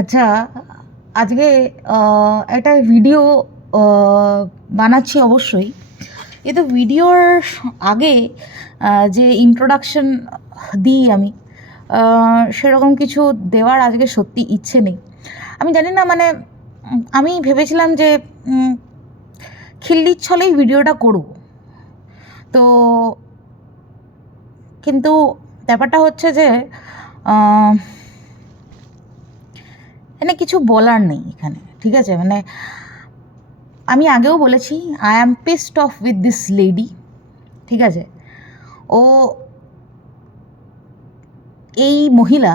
আচ্ছা, আজকে একটা ভিডিও বানাচ্ছি অবশ্যই। কিন্তু ভিডিওর আগে যে ইন্ট্রোডাকশন দিই আমি, সেরকম কিছু দেওয়ার আজকে সত্যি ইচ্ছে নেই। আমি জানি না, মানে আমি ভেবেছিলাম যে খিল্লির ছলেই ভিডিওটা করব। তো কিন্তু ব্যাপারটা হচ্ছে যে মানে কিছু বলার নেই এখানে, ঠিক আছে? মানে আমি আগেও বলেছি, I am pissed of with this lady, ঠিক আছে? ও, এই মহিলা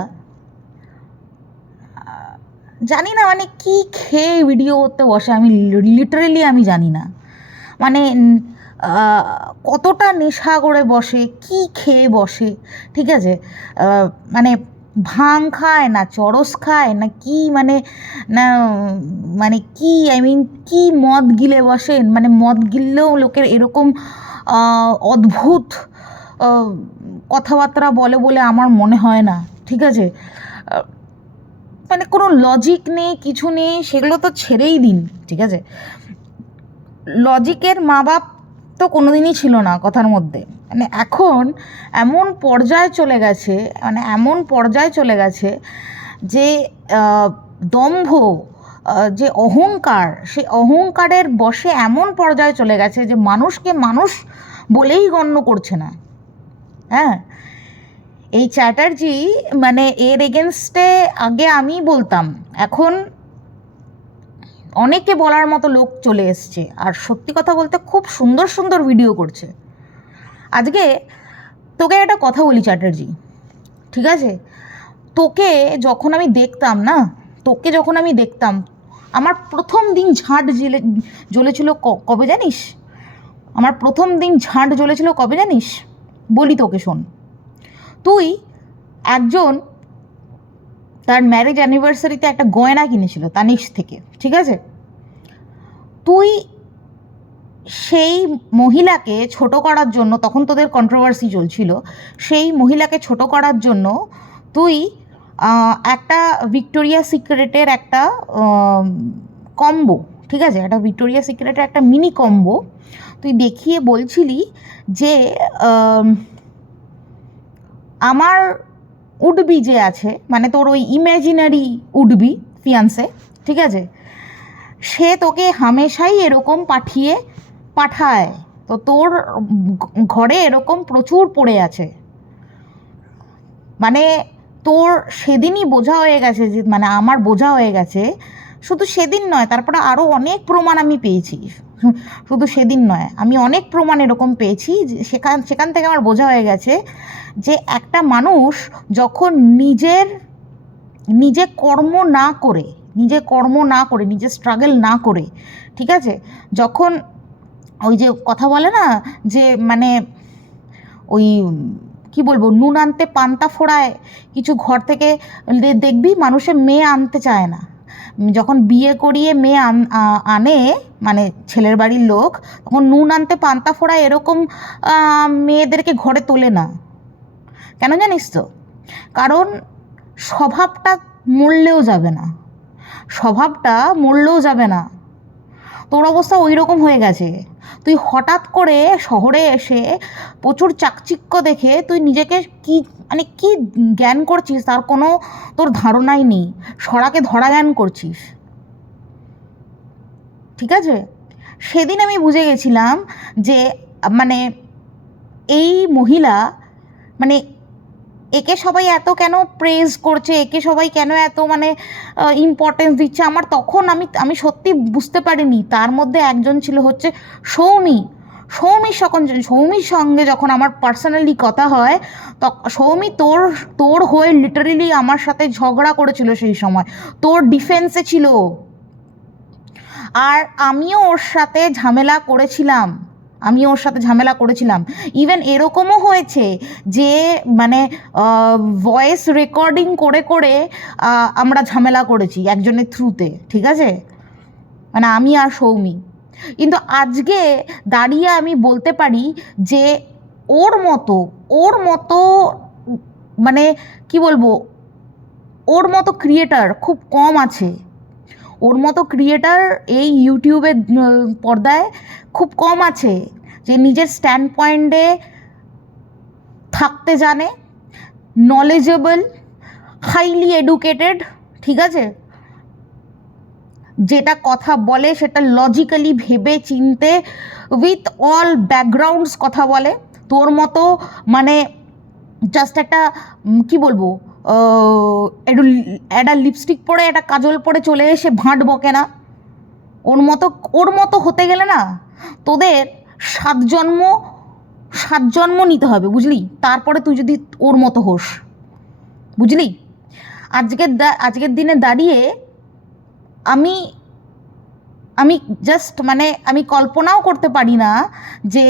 জানি না মানে কি খেয়ে ভিডিও করতে বসে, আমি লিটারেলি আমি জানি না। মানে কতটা নেশা করে বসে, কি খেয়ে বসে, ঠিক আছে? মানে ভাং খায় না চরস খায় না কি, মানে না, মানে কি, আই মিন কি মদ গিলে বসেন? মানে মদ গিললেও লোকের এরকম অদ্ভুত কথাবার্তা বলে বলে আমার মনে হয় না, ঠিক আছে? মানে কোনো লজিক নেই, কিছু নেই, সেগুলো তো ছেড়েই দিন, ঠিক আছে? লজিকের মা বাপ তো কোনো দিনই ছিল না কথার মধ্যে। মানে এখন এমন পর্যায়ে চলে গেছে, মানে এমন পর্যায়ে চলে গেছে যে দম্ভ, যে অহংকার, সেই অহংকারের বশে এমন পর্যায়ে চলে গেছে যে মানুষকে মানুষ বলেই গণ্য করছে না। হ্যাঁ, এই চ্যাটার্জি, মানে এর এগেনস্টে আগে আমি বলতাম, এখন অনেকে বলার মতো লোক চলে এসছে, আর সত্যি কথা বলতে খুব সুন্দর সুন্দর ভিডিও করছে। আজকে তোকে একটা কথা বলি চ্যাটার্জি, ঠিক আছে? তোকে যখন আমি দেখতাম না, তোকে যখন আমি দেখতাম, আমার প্রথম দিন ঝাঁট জ্বলেছিল কবে জানিস? আমার প্রথম দিন ঝাঁট জ্বলেছিল কবে জানিস? বলি তোকে, শোন। তুই একজন তার ম্যারেজ অ্যানিভার্সারিতে একটা গয়না কিনেছিল তানিশ থেকে, ঠিক আছে? তুই সেই মহিলাকে ছোট করার জন্য, তখন তোদের কন্ট্রোভার্সি চলছিল, সেই মহিলাকে ছোট করার জন্য তুই একটা ভিক্টোরিয়া সিক্রেটের একটা কম্বো, ঠিক আছে, একটা ভিক্টোরিয়া সিক্রেটের একটা মিনি কম্বো তুই দেখিয়ে বলছিলি যে আমার উডবি যে আছে, মানে তোর ওই ইম্যাজিনারি উডবি ফিয়ান্সে, ঠিক আছে, সে তোকে হামেশাই এরকম পাঠায়। তো তোর ঘরে এরকম প্রচুর পড়ে আছে। মানে তোর সেদিনই বোঝা হয়ে গেছে যে, মানে আমার বোঝা হয়ে গেছে, শুধু সেদিন নয়, তারপরে আরও অনেক প্রমাণ আমি পেয়েছি। শুধু সেদিন নয়, আমি অনেক প্রমাণ এরকম পেয়েছি যে সেখান থেকে আমার বোঝা হয়ে গেছে যে একটা মানুষ যখন নিজে কর্ম না করে, নিজে স্ট্রাগল না করে, ঠিক আছে, যখন ওই যে কথা বলে না যে, মানে ওই কি বলবো, নুন আনতে পান্তা ফোড়ায়, কিছু ঘর থেকে দেখবি মানুষের মেয়ে আনতে চায় না, যখন বিয়ে করিয়ে মেয়ে আনে, মানে ছেলের বাড়ির লোক, তখন নুন আনতে পান্তা ফোড়ায়, এরকম মেয়েদেরকে ঘরে তোলে না। কেন জানিস তো? কারণ স্বভাবটা মরলেও যাবে না, স্বভাবটা মরলেও যাবে না। তোর অবস্থা ওই রকম হয়ে গেছে। তুই হঠাৎ করে শহরে এসে প্রচুর চাকচিক্য দেখে তুই নিজেকে কি, মানে কি জ্ঞান করছিস তার কোনো তোর ধারণাই নেই। সরাকে ধরা জ্ঞান করছিস, ঠিক আছে? সেদিন আমি বুঝে গেছিলাম যে, মানে এই মহিলা, মানে একে সবাই এত কেন প্রেজ করছে, একে সবাই কেন এত মানে ইম্পর্টেন্স দিচ্ছে, আমার তখন আমি সত্যি বুঝতে পারিনি। তার মধ্যে একজন ছিল হচ্ছে সৌমি। সৌমির সঙ্গে যখন আমার পার্সোনালি কথা হয়, সৌমি তোর হয়ে লিটারেলি আমার সাথে ঝগড়া করেছিল সেই সময়, তোর ডিফেন্সে ছিল। আর আমিও ওর সাথে ঝামেলা করেছিলাম। ইভেন এরকমও হয়েছে যে, মানে ভয়েস রেকর্ডিং করে করে আমরা ঝামেলা করেছি একজনের থ্রুতে, ঠিক আছে, মানে আমি আর সৌমি। কিন্তু আজকে দাঁড়িয়ে আমি বলতে পারি যে ওর মতো, মানে কি বলবো, ওর মতো ক্রিয়েটার খুব কম আছে, ওর মতো ক্রিয়েটার এই ইউটিউবের পর্দায় খুব কম আছে যে নিজের স্ট্যান্ড পয়েন্টে থাকতে জানে, নলেজেবল, হাইলি এডুকেটেড, ঠিক আছে, যেটা কথা বলে সেটা লজিক্যালি ভেবে চিনতে উইথ অল ব্যাকগ্রাউন্ডস কথা বলে। তোর মতো মানে জাস্ট একটা কি বলবো, একটু একটা লিপস্টিক পরে একটা কাজল পরে চলে এসে ভাঁট বকে না। ওর মতো হতে গেলে না তোদের 7 জন্ম নিতে হবে, বুঝলি? তারপরে তুই যদি ওর মতো হোস, বুঝলি? আজকের দিনে দাঁড়িয়ে আমি জাস্ট মানে আমি কল্পনাও করতে পারি না যে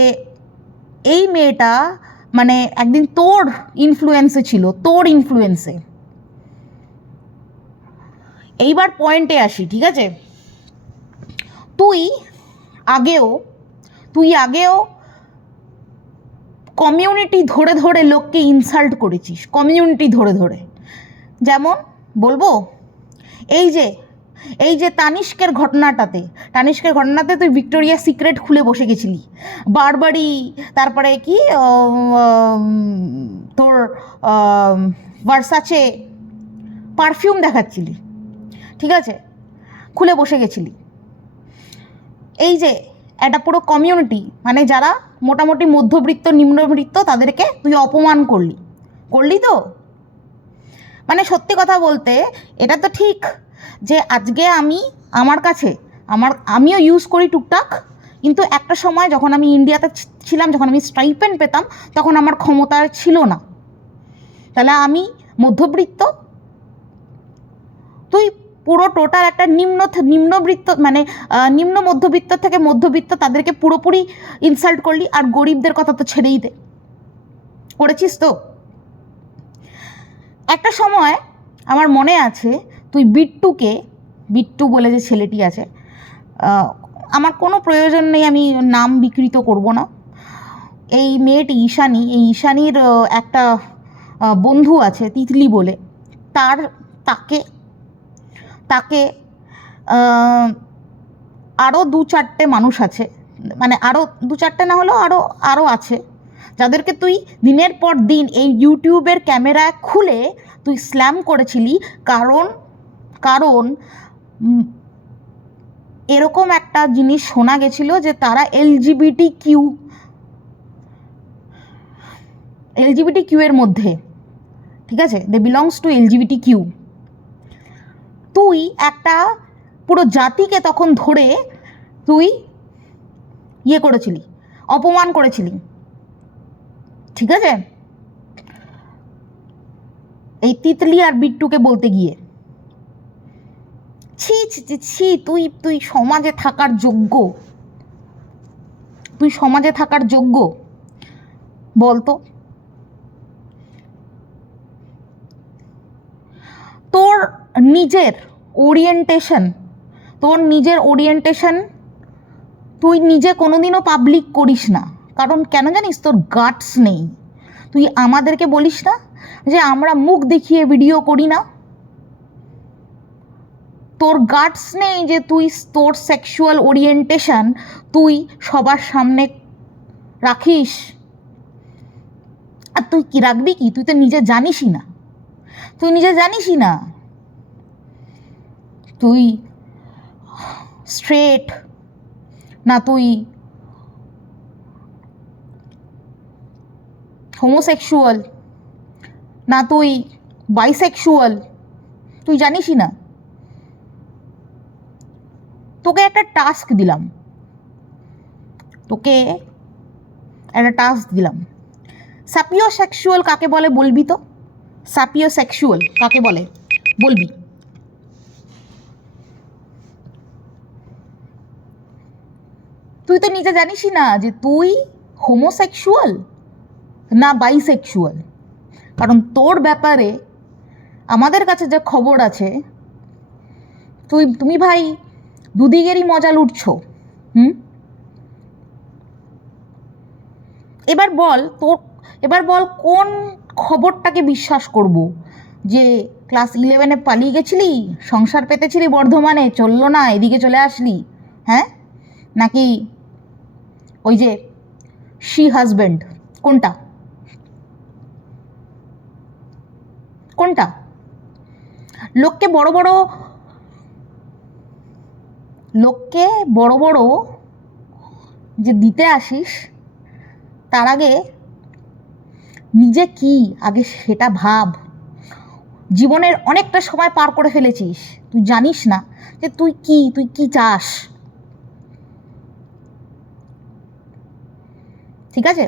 এই মেয়েটা মানে একদিন তোর ইনফ্লুয়েন্সে ছিল, তোর ইনফ্লুয়েন্সে। এইবার পয়েন্টে আসি, ঠিক আছে? তুই আগেও কমিউনিটি ধরে ধরে লোককে ইনসাল্ট করেছিস, কমিউনিটি ধরে ধরে। যেমন বলবো, এই যে তানিষ্কের ঘটনাটাতে তুই ভিক্টোরিয়া সিক্রেট খুলে বসে গেছিলি, বারবারি, তারপরে কি তোর ভার্সাচে পারফিউম দেখাচ্ছিলি, ঠিক আছে, খুলে বসে গেছিলি। এই যে একটা পুরো কমিউনিটি মানে যারা মোটামুটি মধ্যবিত্ত নিম্নবিত্ত তাদেরকে তুই অপমান করলি তো। মানে সত্যি কথা বলতে এটা তো ঠিক যে আজকে আমিও ইউজ করি টুকটাক, কিন্তু একটা সময় যখন আমি ইন্ডিয়াতে ছিলাম, যখন আমি স্টাইপেন্ড পেতাম, তখন আমার ক্ষমতা ছিল না। তাহলে আমি মধ্যবিত্ত, তুই পুরো টোটাল একটা নিম্নবৃত্ত মানে নিম্ন মধ্যবিত্ত থেকে মধ্যবিত্ত তাদেরকে পুরোপুরি ইনসাল্ট করলি। আর গরিবদের কথা তো ছেড়েই দে, করেছিস তো। একটা সময় আমার মনে আছে তুই বিট্টু বলে যে ছেলেটি আছে, আমার কোনো প্রয়োজন নেই, আমি নাম বিকৃত করব না। এই মেয়েটি ঈশানীর একটা বন্ধু আছে তিতলি বলে, তাকে আরও 2-4টে মানুষ আছে, মানে আরও 2-4টে না হলেও আরও আছে, যাদেরকে তুই দিনের পর দিন এই ইউটিউবের ক্যামেরা খুলে তুই স্ল্যাম করেছিলি। কারণ এরকম একটা জিনিস শোনা গেছিল যে তারা এলজিবিটি কিউ এর মধ্যে, ঠিক আছে, দে বিলংস টু এলজিবিটি কিউ। তুই একটা পুরো জাতিকে তখন ধরে তুই করেছিলি, অপমান করেছিলি, ঠিক আছে, এই তিতলি আর বিট্টুকে বলতে গিয়ে। ছি, তুই সমাজে থাকার যোগ্য বলতো? তোর নিজের ওরিয়েন্টেশন তুই নিজে কোনোদিনও পাবলিক করিস না। কারণ কেন জানিস? তোর গাটস নেই। তুই আমাদেরকে বলিস না যে আমরা মুখ দেখিয়ে ভিডিও করি না। তোর গাটস নেই যে তোর সেক্সুয়াল ওরিয়েন্টেশন তুই সবার সামনে রাখিস। আর তুই কি রাখবি কি? তুই তো নিজে জানিসই না তুই স্ট্রেট না, তুই হোমোসেক্সুয়াল না, তুই বাইসেক্সুয়াল, তুই জানিসই না। তোকে একটা টাস্ক দিলাম, সাপিওসেক্সুয়াল কাকে বলে বলবি তো? সাপিওসেক্সুয়াল কাকে বলে বলবি? তুই তো নিজে জানিসই না যে তুই হোমোসেক্সুয়াল না বাইসেক্সুয়াল। কারণ তোর ব্যাপারে আমাদের কাছে যে খবর আছে, তুমি ভাই দুদিকেরই মজা লুটছো। এবার বল কোন খবরটাকে বিশ্বাস করব? যে ক্লাস 11-এ পালিয়ে গেছিলি, সংসার পেতেছিলি বর্ধমানে, চললো না, এদিকে চলে আসলি? হ্যাঁ, নাকি ওই যে শি হাজব্যান্ড, কোনটা কোনটা? লোককে বড় বড় যে দিতে আসিস, তার আগে নিজে কি আগে সেটা ভাব। জীবনের অনেকটা সময় পার করে ফেলেছিস, তুই জানিস না যে তুই কি চাস। ঠিক আছে,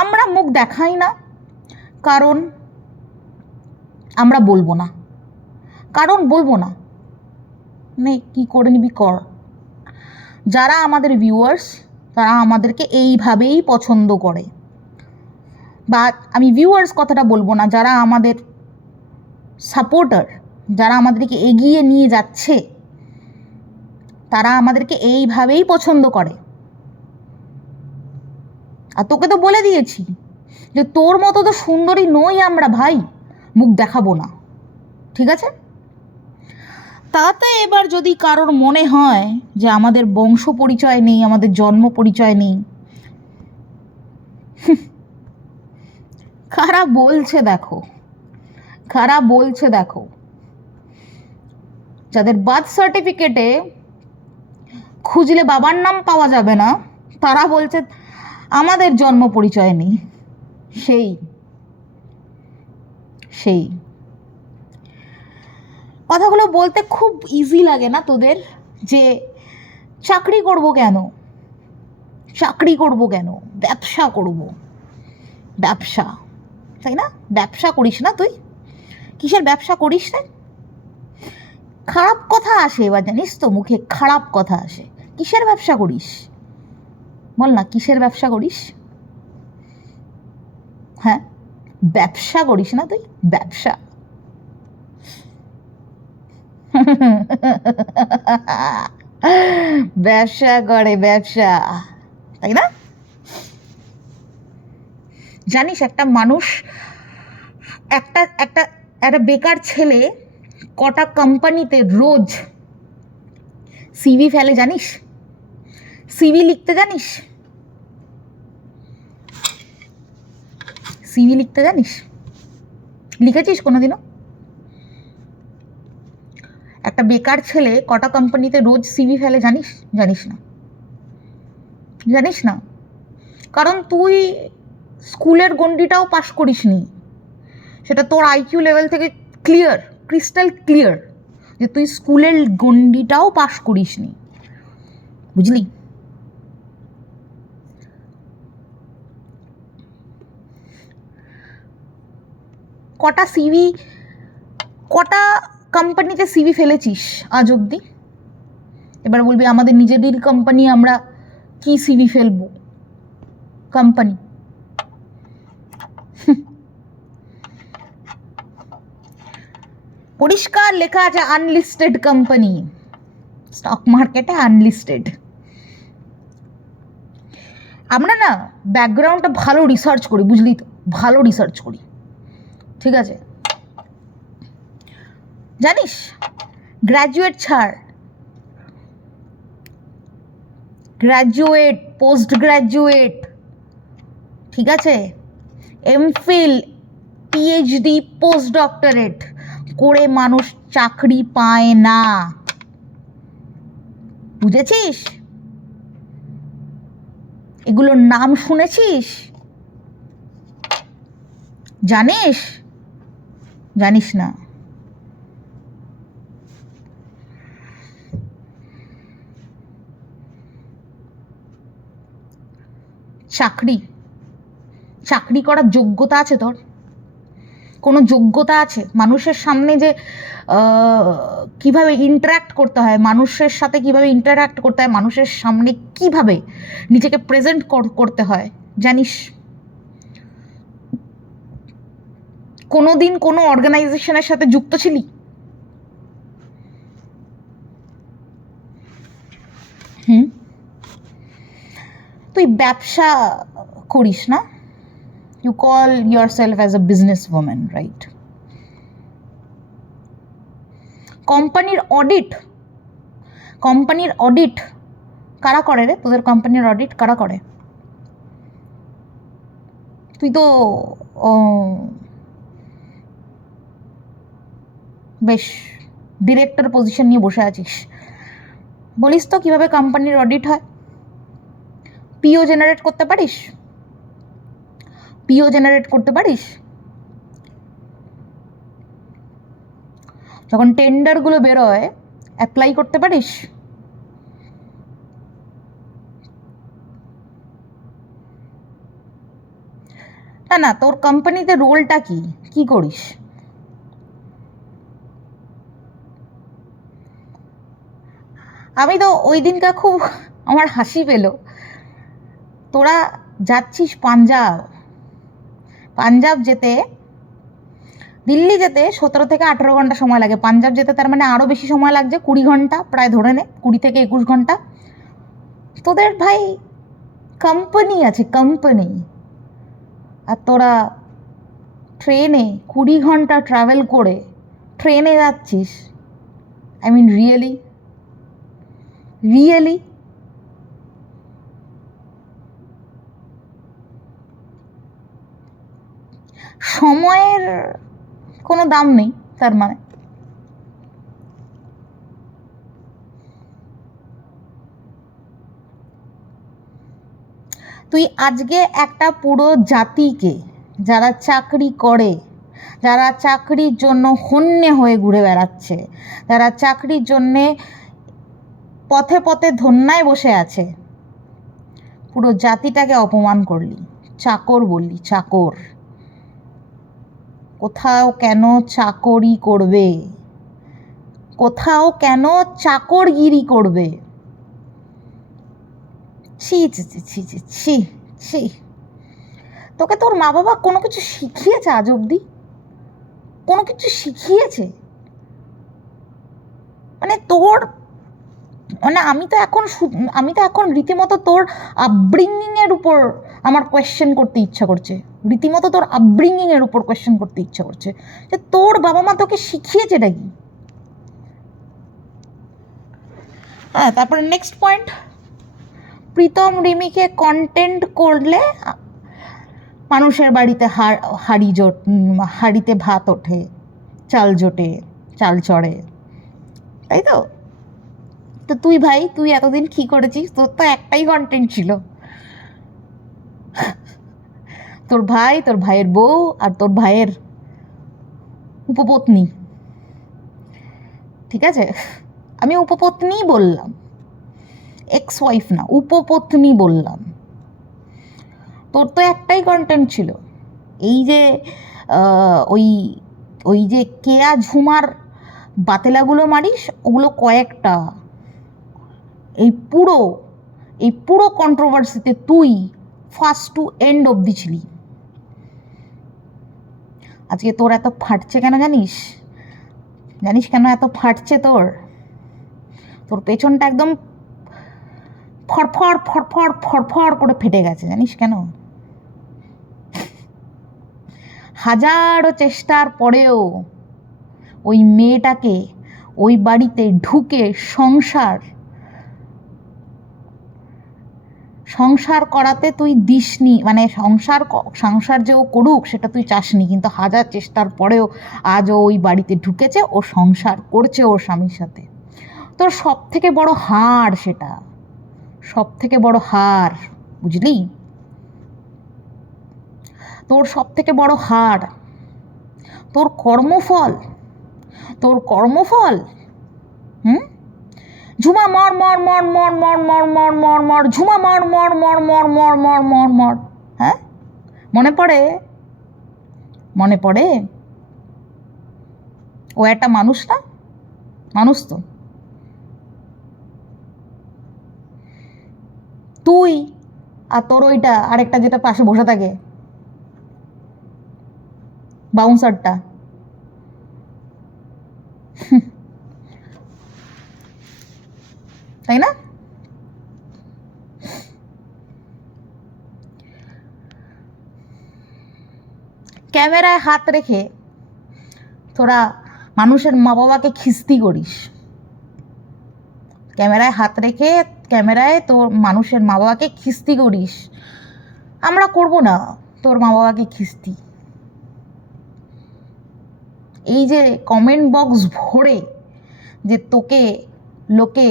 আমরা মুখ দেখাই না, কারণ আমরা বলবো না, মানে কি করে নিবি কর। যারা আমাদের ভিউয়ার্স, তারা আমাদেরকে এইভাবেই পছন্দ করে, বা আমি ভিউয়ার্স কথাটা বলবো না, যারা আমাদের সাপোর্টার, যারা আমাদেরকে এগিয়ে নিয়ে যাচ্ছে, তারা আমাদেরকে এইভাবেই পছন্দ করে। আর তোকে তো বলে দিয়েছি যে তোর মতো তো সুন্দরী নই আমরা ভাই, মুখ দেখাবো না, ঠিক আছে? তাতে এবার যদি কারোর মনে হয় যে আমাদের বংশ পরিচয় নেই, আমাদের জন্ম পরিচয় নেই, কারা বলছে দেখো, যাদের বার্থ সার্টিফিকেটে খুঁজলে বাবার নাম পাওয়া যাবে না, তারা বলছে আমাদের জন্ম পরিচয় নেই। সেই কথাগুলো বলতে খুব ইজি লাগে না তোদের? যে চাকরি করব কেন, ব্যবসা, তাই না? ব্যবসা করিস না তুই? কিসের ব্যবসা করিস রে? খারাপ কথা আসে এবার, জানিস তো, মুখে খারাপ কথা আসে। কিসের ব্যবসা করিস বল না, কিসের ব্যবসা করিস? হ্যাঁ, ব্যবসা করিস না তুই, ব্যবসা। ব্যবসা করে, ব্যবসা, তাই না? জানিস একটা মানুষ, একটা একটা একটা বেকার ছেলে কটা কোম্পানিতে রোজ সিভি ফেলে জানিস? সিভি লিখতে জানিস? লিখেছিস কোনোদিনও? একটা বেকার ছেলে কটা কোম্পানিতে রোজ সিভি ফেলে জানিস? জানিস না, কারণ তুই স্কুলের গণ্ডিটাও পাস করিসনি। সেটা তোর আইকিউ লেভেল থেকে ক্রিস্টাল ক্লিয়ার যে তুই স্কুলের গণ্ডিটাও পাস করিসনি, বুঝলি? কটা কোম্পানিতে সিভি ফেলেছিস আজ অবধি? এবার বলবি আমাদের নিজেদের কোম্পানি, আমরা কি সিভি ফেলবো? কোম্পানি পরিষ্কার লেখা আছে আনলিস্টেড কোম্পানি, স্টক মার্কেটে আনলিস্টেড। আমরা না ব্যাকগ্রাউন্ডটা ভালো রিসার্চ করি, বুঝলি তো, ভালো রিসার্চ করি, ঠিক আছে? জানিস, গ্র্যাজুয়েট ছাড়, গ্র্যাজুয়েট, পোস্ট গ্র্যাজুয়েট, ঠিক আছে, এমফিল, পিএইচডি, পোস্ট ডক্টরেট করে মানুষ চাকরি পায় না, বুঝেছিস? এগুলোর নাম শুনেছিস? জানিস না? চাকরি করার যোগ্যতা আছে তোর? কোনো যোগ্যতা আছে? মানুষের সামনে যে কিভাবে ইন্টারাক্ট করতে হয়, মানুষের সাথে কিভাবে ইন্টারাক্ট করতে হয়, মানুষের সামনে কিভাবে নিজেকে প্রেজেন্ট করতে হয় জানিস? কোনো দিন কোনো অর্গানাইজেশনের সাথে যুক্ত ছিলি? তুই ব্যবসা করিস না? You call yourself as a businesswoman, right? কোম্পানির অডিট কারা করে রে? তোদের কোম্পানির অডিট কারা করে? তুই তো বেশ ডিরেক্টর পজিশন নিয়ে বসে আছিস, বলিস তো কিভাবে কোম্পানির অডিট হয়? পিও জেনারেট করতে পারিস? যখন টেন্ডারগুলো বেরোয় অ্যাপ্লাই করতে পারিস? না, তোর কোম্পানিতে রোলটা কি করিস? আমি তো ওই দিনটা খুব আমার হাসি পেল। তোরা যাচ্ছিস পাঞ্জাব যেতে, দিল্লি যেতে 17 থেকে 18 ঘন্টা সময় লাগে, পাঞ্জাব যেতে তার মানে আরও বেশি সময় লাগছে, 20 ঘন্টা প্রায়, ধরে নে 20 থেকে 21 ঘন্টা। তোদের ভাই কোম্পানি আছে, আর তোরা ট্রেনে 20 ঘন্টা ট্রাভেল করে ট্রেনে যাচ্ছিস। আই মিন রিয়েলি সময়ের কোনো দাম নেই তার মানে? তুই আজকে একটা পুরো জাতিকে, যারা চাকরি করে, যারা চাকরির জন্য হন্যে হয়ে ঘুরে বেড়াচ্ছে, যারা চাকরির জন্যে পথে পথে ধন্যায় বসে আছে, পুরো জাতিটাকে অপমান করলি, চাকর বললি, চাকর। কোথাও কেন চাকরি করবে? কোথাও কেন চাকরগিরি করবে? ছি ছি ছি ছি ছি ছি ছি। তোকে তোর মা বাবা কোনো কিছু শিখিয়েছে আজ অবধি? কোনো কিছু শিখিয়েছে? মানে তোর, মানে আমি তো এখন রীতিমতো তোর আপব্রিঙ্গিংয়ের উপর আমার কোয়েশ্চেন করতে ইচ্ছা করছে, রীতিমতো তোর আপব্রিঙ্গিংয়ের উপর কোয়েশ্চেন করতে ইচ্ছা করছে, যে তোর বাবা মা তোকে শিখিয়েছে এটা কি? হ্যাঁ, তারপরে নেক্সট পয়েন্ট, প্রীতম রিমিকে কন্টেন্ট করলে মানুষের বাড়িতে হাড়িতে ভাত ওঠে, চাল জোটে, চাল চড়ে, তাই তো? তো তুই এতদিন কি করেছিস? তোর তো একটাই কন্টেন্ট ছিল, তোর ভাইয়ের বউ আর তোর ভাইয়ের উপপত্নী। ঠিক আছে, আমি উপপত্নী বললাম, এক্স ওয়াইফ না, উপপত্নী বললাম। তোর তো একটাই কন্টেন্ট ছিল, এই যে ওই যে কেয়া ঝুমার বাতেলাগুলো মারিস, ওগুলো কয়েকটা। এই পুরো কন্ট্রোভার্সিতে তুই ফার্স্ট টু এন্ড অবধি ছিলি। আজকে তোর এত ফাটছে কেন জানিস কেন এত ফাটছে? তোর পেছনটা একদম ফড়ফড় করে ফেটে গেছে, জানিস কেন? হাজারো চেষ্টার পরেও ওই মেয়েটাকে ওই বাড়িতে ঢুকে সংসার করাতে তুই দিসনি, মানে সংসার যে ও করুক সেটা তুই চাসনি, কিন্তু হাজার চেষ্টার পরেও আজ ও ওই বাড়িতে ঢুকেছে, ও সংসার করছে ওর স্বামীর সাথে। তোর সব থেকে বড় হার সেটা, সব থেকে বড় হার, বুঝলি? তোর সব থেকে বড় হার তোর কর্মফল। ঝুমা মর মর মর মর মর মর মর মর মর ঝুমা মর মর মর মর মর মর মর মর। হ্যাঁ, মনে পড়ে ও একটা মানুষ না? মানুষ তো। তুই আর তোর ওইটা আরেকটা যেটা পাশে বসে থাকে, বাউন্সারটা, তাই না? ক্যামেরায় হাত রেখে তোরা মানুষের মা বাবাকে খিস্তি করিস, ক্যামেরায় হাত রেখে ক্যামেরায় তোর মানুষের মা বাবাকে খিস্তি করিস। আমরা করব না তোর মা বাবাকে খিস্তি। এই যে কমেন্ট বক্স ভরে যে তোকে লোকে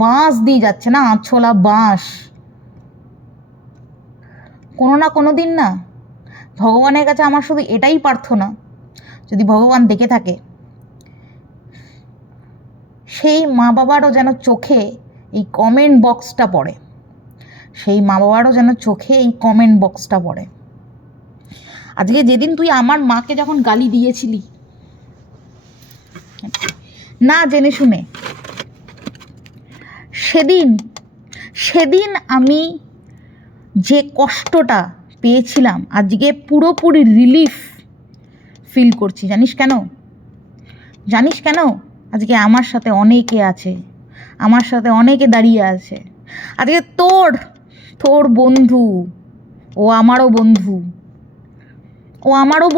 বাঁশ দিয়ে যাচ্ছে না, আঁচলা বাঁশ, কোনো না কোনো দিন না ভগবানের কাছে আমার শুধু এটাই প্রার্থনা, যদি ভগবান দেখে থাকে সেই মা বাবারও যেন চোখে এই কমেন্ট বক্সটা পড়ে, সেই মা বাবারও যেন চোখে এই কমেন্ট বক্সটা পড়ে। আজকে যেদিন তুই আমার মাকে যখন গালি দিয়েছিলি না জেনে শুনে, সেদিন আমি যে কষ্টটা পেয়েছিলাম আজকে পুরোপুরি রিলিফ ফিল করছি। জানিস কেন? আজকে আমার সাথে অনেকে আছে, আমার সাথে অনেকে দাঁড়িয়ে আছে। আজকে তোর বন্ধু, ও আমারও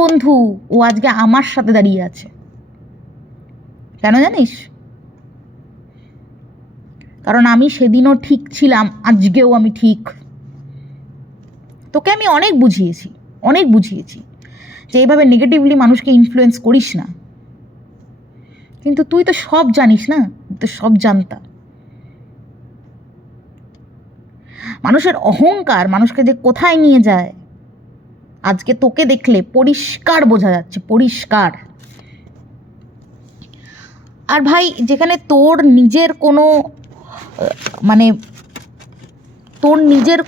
বন্ধু, ও আজকে আমার সাথে দাঁড়িয়ে আছে। কেন জানিস? কারণ আমি সেদিনও ঠিক ছিলাম, আজকেও আমি ঠিক। তোকে আমি অনেক বুঝিয়েছি যে এইভাবে নেগেটিভলি মানুষকে ইনফ্লুয়েন্স করিস না, কিন্তু তুই তো সব জানিস না, তো সব জানতা। মানুষের অহংকার মানুষকে যে কোথায় নিয়ে যায় আজকে তোকে দেখলে পরিষ্কার বোঝা যাচ্ছে, পরিষ্কার। আর ভাই, যেখানে তোর নিজের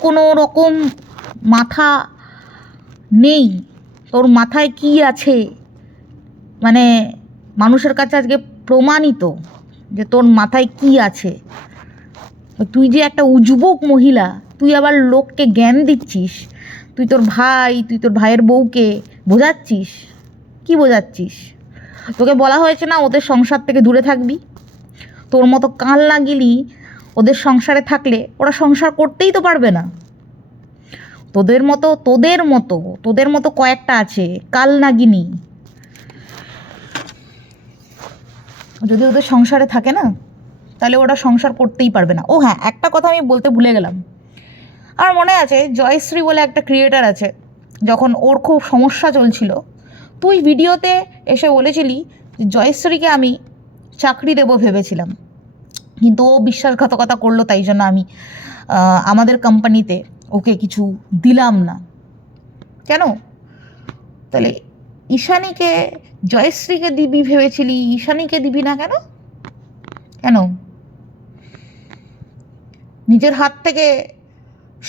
কোনো রকম মাথা নেই, তোর মাথায় কি আছে মানে মানুষের কাছে আজকে প্রমাণিত যে তোর মাথায় কি আছে। তুই যে একটা উজবুক মহিলা, তুই আবার লোককে জ্ঞান দিচ্ছিস, তুই তোর ভাইয়ের বউকে বোঝাচ্ছিস। কি বোঝাচ্ছিস? তোকে বলা হয়েছে না ওদের সংসার থেকে দূরে থাকবি? তোর মতো কান লাগিলি ওদের সংসারে থাকলে ওরা সংসার করতেই তো পারবে না। তোদের মতো কয়েকটা আছে কাল নাগিনী, যদি ওদের সংসারে থাকে না তাহলে ওরা সংসার করতেই পারবে না। ও হ্যাঁ, একটা কথা আমি বলতে ভুলে গেলাম। আমার মনে আছে জয়শ্রী বলে একটা ক্রিয়েটার আছে, যখন ওর খুব সমস্যা চলছিল, তুই ভিডিওতে এসে বলেছিলি যে জয়শ্রীকে আমি চাকরি দেবো ভেবেছিলাম, কিন্তু ও বিশ্বাসঘাতকতা করলো, তাই জন্য আমি আমাদের কোম্পানিতে ওকে কিছু দিলাম না। কেন? তাহলে ঈশানীকে জয়শ্রীকে দিবি ভেবেছিলি, ঈশানীকে দিবি না কেন? নিজের হাত থেকে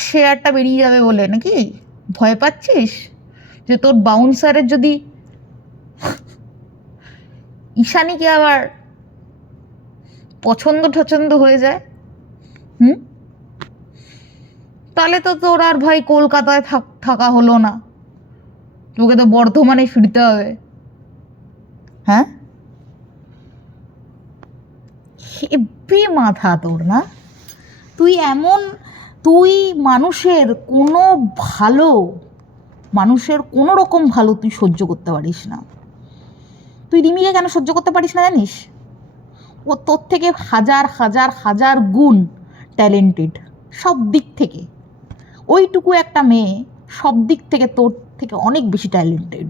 শেয়ারটা বেরিয়ে যাবে বলে নাকি ভয় পাচ্ছিস যে তোর বাউন্সারের যদি ঈশানীকে আবার পছন্দ হয়ে যায়? তাহলে তো তোর আর ভাই কলকাতায় থাকা হলো না, তোকে তো বর্ধমানে ফিরতে হবে। হ্যাঁ, হেব্বি মাথা তোর না? তুই মানুষের কোনো রকম ভালো তুই সহ্য করতে পারিস না। তুই রিমিকে কেন সহ্য করতে পারিস না জানিস? ও তোর থেকে হাজার গুণ ট্যালেন্টেড, সব দিক থেকে। ওইটুকু একটা মেয়ে সব দিক থেকে তোর থেকে অনেক বেশি ট্যালেন্টেড,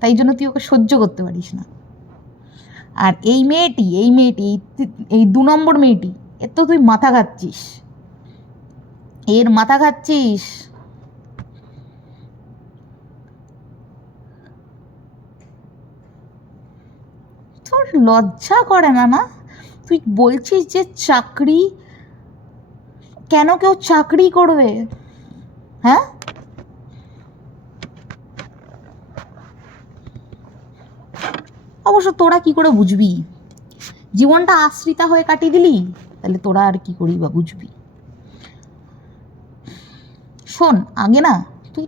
তাই জন্য তুই ওকে সহ্য করতে পারিস না। আর এই মেয়েটি এই 2 নম্বর মেয়েটি, এর তো তুই মাথা খাচ্ছিস। তোর লজ্জা করে না? তুই বলছিস যে চাকরি, কেন কেউ চাকরি করবে? হ্যাঁ, অবশ্য তোরা কি করে বুঝবি? জীবনটা আশ্রিতা হয়ে কাটিয়ে দিলি, তাহলে তোরা আর কি করি বা বুঝবি? শোন, আগে না তুই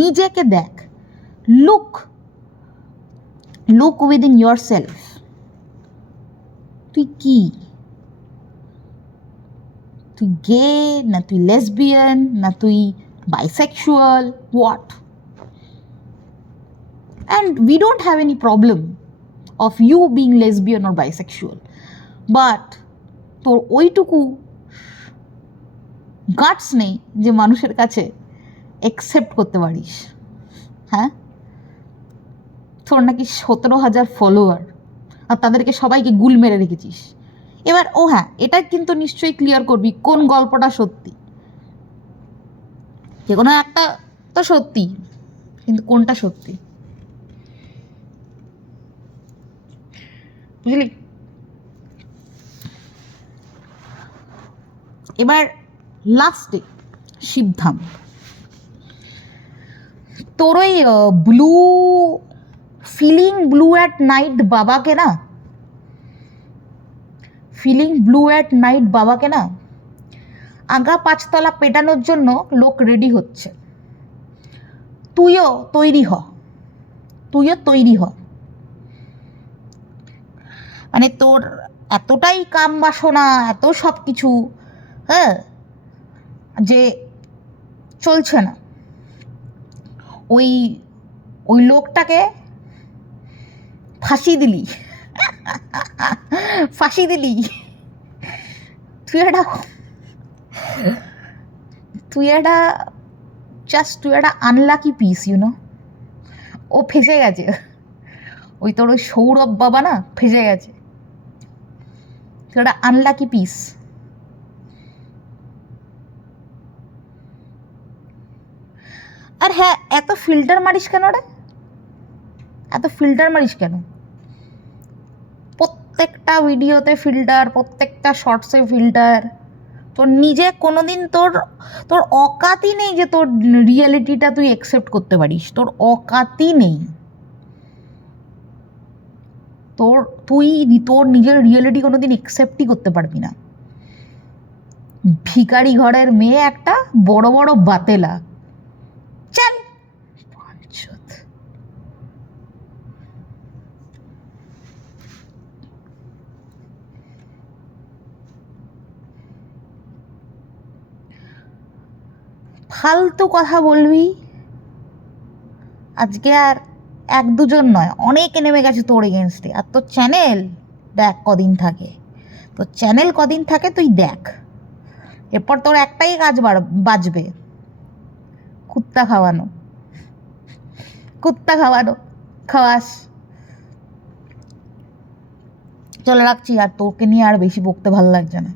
নিজেকে দেখ, লুক উইদিন ইয়োর সেলফ। তুই কি? তুই গে না তুই লেসবিয়ান না তুই bisexual? What? And we don't have any problem of you being lesbian or bisexual, but তোর ওইটুকু গাটস নেই যে মানুষের কাছে অ্যাকসেপ্ট করতে পারিস। হ্যাঁ, তোর নাকি 17,000 ফলোয়ার, আর তাদেরকে সবাইকে গুল মেরে রেখেছিস। এবার হ্যাঁ, এটা কিন্তু নিশ্চয়ই ক্লিয়ার করবি কোন গল্পটা সত্যি। যে কোনো একটা তো সত্যি, কিন্তু কোনটা সত্যি, বুঝলি? এবার লাস্টে শিবধাম, তোর ওই blue feeling blue at night বাবাকে না, ফিলিং ব্লু অ্যাট নাইট বাবাকে না আগা 5 তলা পেটানোর জন্য লোক রেডি হচ্ছে। তুইও তৈরি হ, তুইও তৈরি হ। মানে তোর এতটাই কাম বাসনা, এত সব কিছু, হ্যাঁ, যে চলছে না। ওই ওই লোকটাকে ফাঁসি দিলি, ফাঁসি দিলি। তুই একটা তুই একটা আনলাকি পিস, ইউনো। ও ফেসে গেছে, ওই তোর ওই সৌরভ বাবা না ফেসে গেছে। তুই একটা আনলাকি পিস। আর হ্যাঁ, এত ফিল্টার মারিস কেন রে? এত ফিল্টার মারিস কেন? প্রত্যেকটা ভিডিওতে ফিল্টার, প্রত্যেকটা শর্টসে ফিল্টার। তোর নিজে কোনো দিন তোর তোর অকাতই নেই যে তোর রিয়েলিটিটা তুই অ্যাকসেপ্ট করতে পারিস। তোর অকাতই নেই। তুই তোর নিজের রিয়েলিটি কোনো দিন অ্যাকসেপ্টই করতে পারবি না। ভিখারি ঘরের মেয়ে একটা, বড় বড় বাতেলা। চল ফালতু কথা বলবি আজকে। আর 1-2 জন নয়, অনেকে নেমে গেছে তোর এগেনস্টে। আর তোর চ্যানেল দেখ কদিন থাকে, তোর চ্যানেল কদিন থাকে তুই দেখ। এরপর তোর একটাই কাজ বাজবে, কুত্তা খাওয়ানো। কুত্তা খাওয়ানো, খাওয়াস। চলে রাখছি, আর তোকে নিয়ে আর বেশি বকতে ভালো লাগছে না।